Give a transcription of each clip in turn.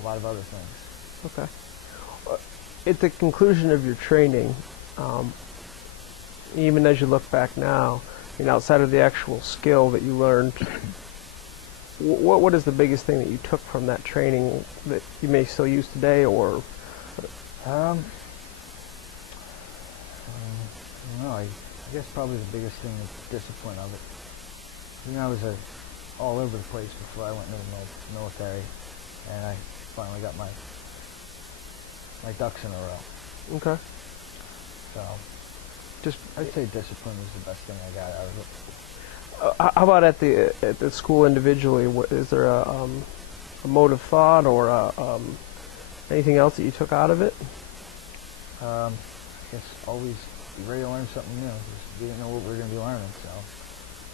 a lot of other things. Okay. At the conclusion of your training, even as you look back now, outside of the actual skill that you learned, what is the biggest thing that you took from that training that you may still use today, or? I don't know. I guess probably the biggest thing is the discipline of it. I was all over the place before I went into the military, and I finally got my ducks in a row. Okay. So, I'd say discipline was the best thing I got out of it. How about at the school individually? Is there a mode of thought or anything else that you took out of it? I guess always be ready to learn something new. We didn't know what we were going to be learning, so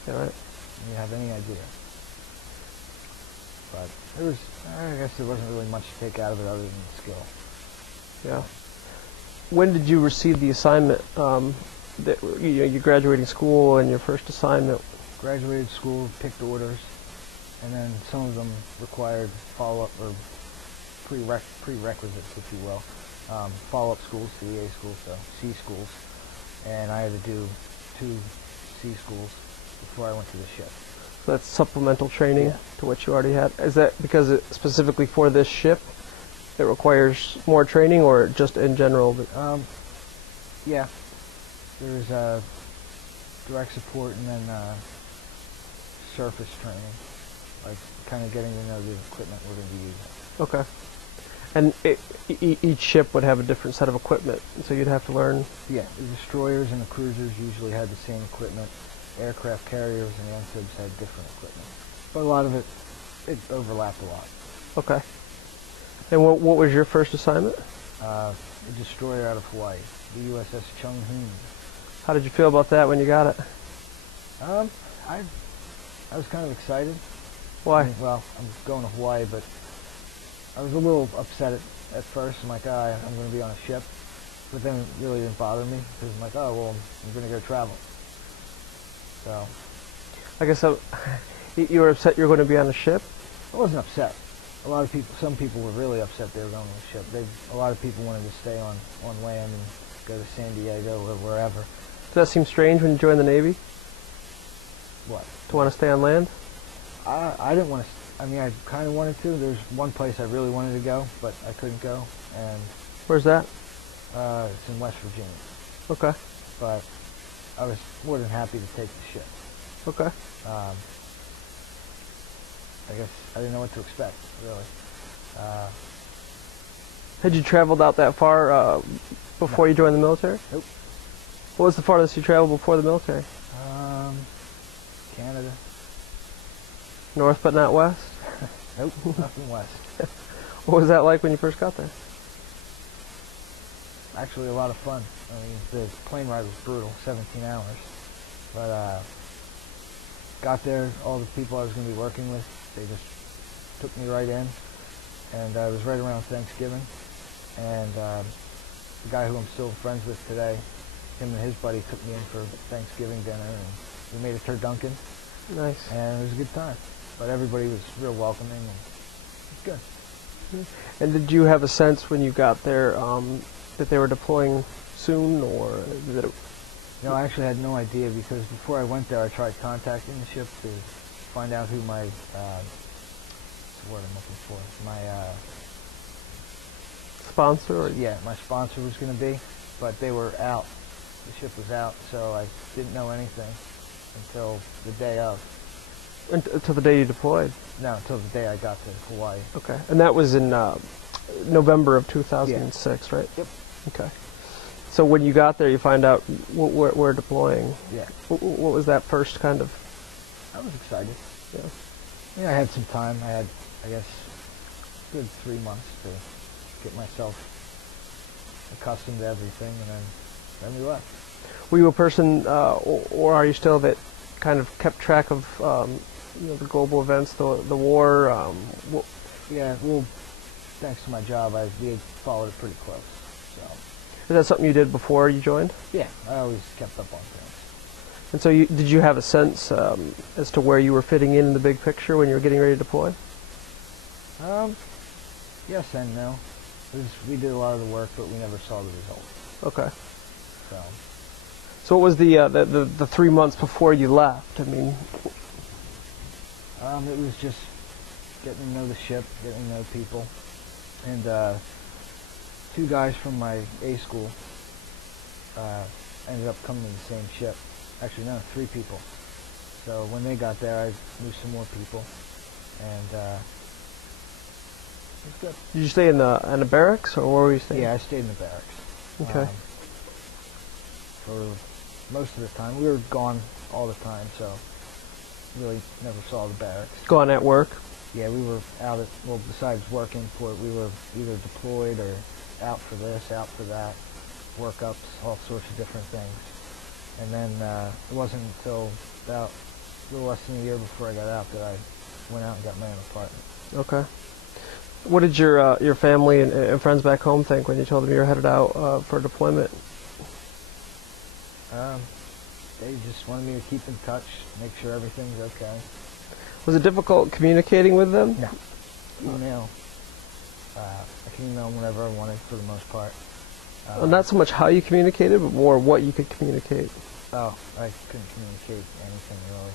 Yeah, right. you have any idea. But I guess there wasn't really much to take out of it other than the skill. Yeah. When did you receive the assignment? That you're graduating school and your first assignment. Graduated school, picked orders, and then some of them required follow-up or prerequisites, if you will. Follow-up schools, CEA schools, so C schools, and I had to do 2 C schools before I went to the ship. So that's supplemental training to what you already had. Is that because specifically for this ship, it requires more training, or just in general? Yeah, there's direct support and then surface training, like kind of getting to know the equipment we're going to be using. Okay. And each ship would have a different set of equipment, so you'd have to learn. Yeah, the destroyers and the cruisers usually had the same equipment. Aircraft carriers and the amphibs had different equipment, but a lot of it overlapped a lot. Okay. And what was your first assignment? A destroyer out of Hawaii, the USS Chung Hoon. How did you feel about that when you got it? I was kind of excited. Why? Well, I'm going to Hawaii, but I was a little upset at first. I'm like, I'm going to be on a ship. But then it really didn't bother me, because I'm like, I'm going to go travel. So. I guess you were upset you were going to be on a ship? I wasn't upset. Some people were really upset they were going on a ship. A lot of people wanted to stay on land and go to San Diego or wherever. Does that seem strange when you joined the Navy? What? To want to stay on land? I didn't want to. I mean, I kind of wanted to. There's one place I really wanted to go, but I couldn't go. And where's that? It's in West Virginia. Okay. But I was more than happy to take the ship. Okay. I guess I didn't know what to expect, really. Had you traveled out that far before you joined the military? Nope. What was the farthest you traveled before the military? Canada. North but not west? Nope, nothing west. What was that like when you first got there? Actually, a lot of fun. I mean, the plane ride was brutal, 17 hours. But got there, all the people I was going to be working with, they just took me right in. And it was right around Thanksgiving. And the guy who I'm still friends with today, him and his buddy took me in for Thanksgiving dinner, and we made a turducken. Nice. And it was a good time. But everybody was real welcoming, and it was good. And did you have a sense when you got there that they were deploying soon, or that it... No, I actually had no idea, because before I went there, I tried contacting the ship to find out who my, what's the word I'm looking for, my, sponsor? Or? Yeah, my sponsor was going to be, but they were out. The ship was out, so I didn't know anything until the day of. Until the day you deployed? No, until the day I got to Hawaii. Okay, and that was in November of 2006, right? Yep. Okay. So when you got there, you find out we're deploying. Yeah. What was that first kind of? I was excited. Yeah. Yeah, I had some time. I had, I guess, a good 3 months to get myself accustomed to everything, and then we left. Were you a person, or are you still, that kind of kept track of the global events, the war? Yeah, well, thanks to my job, we had followed it pretty close. So. Is that something you did before you joined? Yeah, I always kept up on things. And so did you have a sense as to where you were fitting in the big picture when you were getting ready to deploy? Yes and no. We did a lot of the work, but we never saw the results. Okay. So. So what was the 3 months before you left? I mean, it was just getting to know the ship, getting to know people, and 2 guys from my A school ended up coming to the same ship. Actually, no, 3 people. So when they got there, I knew some more people, and it was good. did you stay in the barracks, or where were you staying? Yeah, I stayed in the barracks. Okay. For most of the time, we were gone all the time, so really never saw the barracks. Gone at work? Yeah, we were out at, well, besides working for it, we were either deployed or out for this, out for that, workups, all sorts of different things. And then it wasn't until about a little less than a year before I got out that I went out and got my own apartment. Okay. What did your family and friends back home think when you told them you were headed out for deployment? They just wanted me to keep in touch, make sure everything's okay. Was it difficult communicating with them? No. Email. I can email them whenever I wanted for the most part. Well, not so much how you communicated, but more what you could communicate. Oh, I couldn't communicate anything really.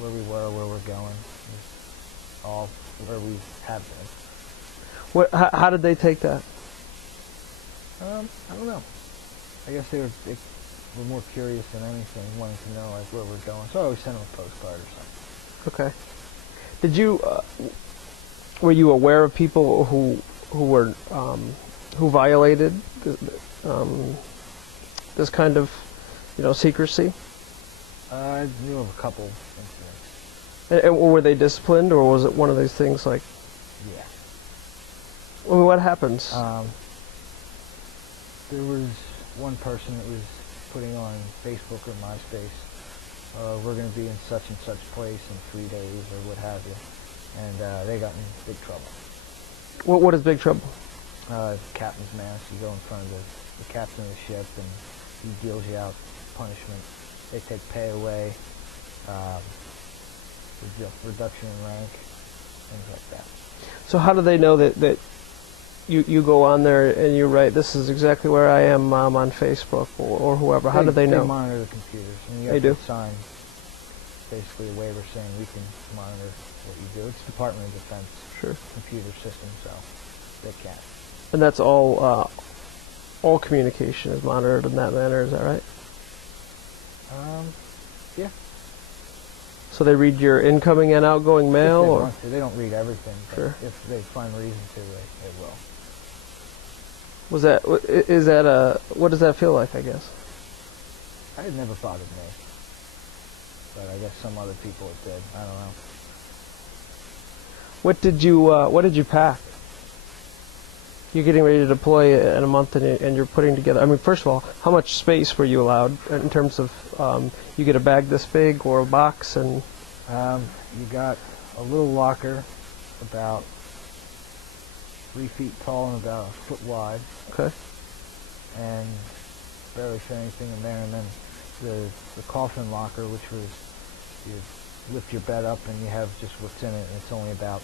Where we were, where we're going, just all where we have been. How did they take that? I don't know. I guess they were more curious than anything, wanting to know like where we're going. So I always sent them a postcard or something. Okay. Did you were you aware of people who were who violated this kind of secrecy? I knew of a couple incidents. And were they disciplined, or was it one of these things like? Yeah. Well, what happens? There was one person that was putting on Facebook or MySpace, we're going to be in such and such place in 3 days or what have you, and they got in big trouble. What is big trouble? Captain's mask. You go in front of the captain of the ship, and he deals you out punishment. They take pay away, reduction in rank, things like that. So how do they know that you go on there and you write, this is exactly where I am, Mom, on Facebook or whoever? How do they know? They monitor the computers. And you They have do? to sign basically a waiver saying we can monitor what you do. It's Department of Defense computer system, so they can. And that's all communication is monitored in that manner, is that right? Yeah. So they read your incoming and outgoing mail? If they or want to. They don't read everything, but Sure. if they find reason to, they will. What does that feel like, I guess? It never bothered me, but I guess some other people it did. I don't know. What did you pack? You're getting ready to deploy in a month, and you're putting together. I mean, first of all, how much space were you allowed in terms of you get a bag this big or a box? And you got a little locker about 3 feet tall and about a foot wide. Okay. And barely fit anything in there. And then the coffin locker, which was you lift your bed up and you have just what's in it, and it's only about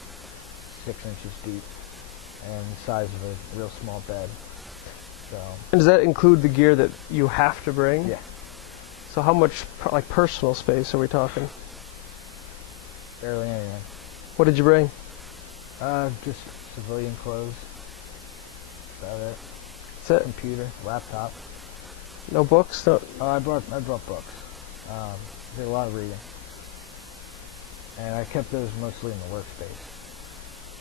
6 inches deep and the size of a real small bed. So. And does that include the gear that you have to bring? Yeah. So how much like personal space are we talking? Barely anything. What did you bring? Just civilian clothes. About it. That's it? Computer, laptop. No books? No. I brought books. Did a lot of reading. And I kept those mostly in the workspace.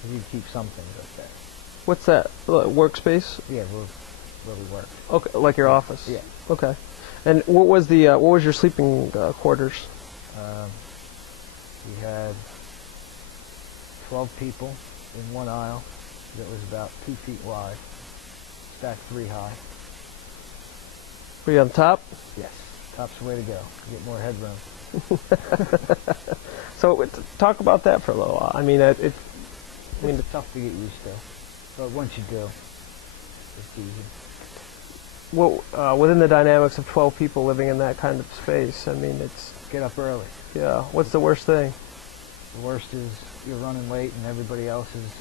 You keep some things okay. What's that? Workspace? Yeah, where we work. Okay, like your office. Yeah. Okay. And what was your sleeping quarters? We had 12 people in one aisle that was about 2 feet wide, stacked 3 high. Were you on top? Yes, top's the way to go. Get more headroom. So talk about that for a little while. I mean, it's tough to get used to, but once you do, it's easy. Well, within the dynamics of 12 people living in that kind of space, I mean, it's... Get up early. Yeah. What's the worst thing? The worst is you're running late and everybody else is